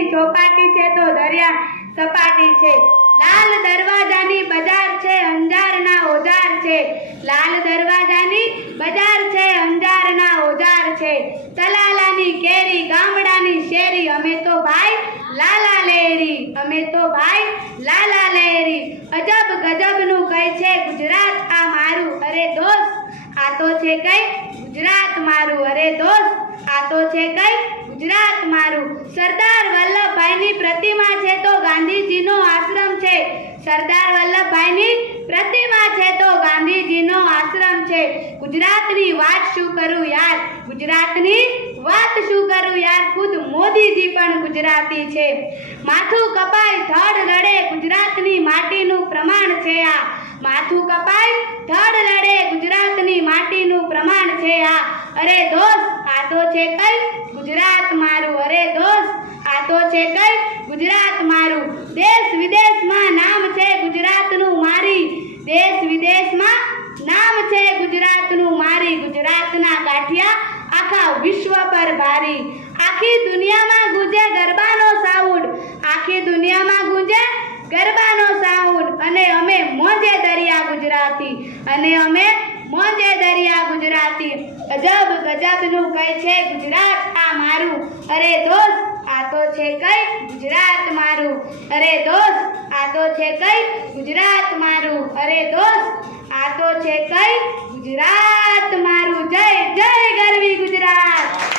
ની ચોપાટી છે તો દરિયા સપાટી છે। લાલ દરવાજાની બજાર છે અંજારના ઓજાર છે। લાલ દરવાજાની બજાર છે અંજારના ઓજાર છે। તલાલાની કેરી ગામડાની શેરી અમે તો ભાઈ લાલા લેરી, અમે તો ભાઈ લાલા લેરી। અજબ ગજબનું કહે છે ગુજરાત આ મારું, અરે દોસ્ત આ તો છે કઈ ગુજરાત મારું, અરે દોસ્ત આ તો છે કઈ ગુજરાત મારું। સરદાર વલ્લભભાઈની પ્રતિમા છે તો ગાંધીજીનો આશ્રમ છે। સરદાર વલ્લભભાઈની પ્રતિમા છે તો ગાંધીજીનો આશ્રમ છે। ગુજરાતની વાત શું કરું યાર, ગુજરાતની વાત શું કરું યાર, ખુદ મોદીજી પણ ગુજરાતી છે। માથું કપાય ધડ લડે ગુજરાતની માટીનું પ્રમાણ છે આ, માથું કપાય ધડ લડે ગુજરાતની માટીનું પ્રમાણ છે આ। અરે દોસ્ત આ તો છે કઈ ગુજરાત મારું, અરે દોસ્ત આ તો છે કઈ ગુજરાત મારું। દેશ વિદેશમાં નામ છે ગુજરાતનું મારી, દેશ વિદેશમાં નામ છે ગુજરાતનું મારી। ગુજરાતના ગાંઠિયા આખા વિશ્વ પર ભારી। આખી દુનિયામાં ગુંજે ગરબાનો સાઉન્ડ, આખી દુનિયામાં ગુંજે ગરબાનો સાઉન્ડ। અને અમે મોજે દરિયા ગુજરાતી, અને અમે મોજે દરિયા ગુજરાતી। અજબ ગજબનું કહે છે ગુજરાત આ મારું, અરે દોસ્ત આ તો છે કઈ ગુજરાત મારું, અરે દોસ્ત આ તો છે કઈ ગુજરાત મારું, અરે દોસ્ત આ તો છે કઈ ગુજરાત મારું। જય જય ગરવી ગુજરાત।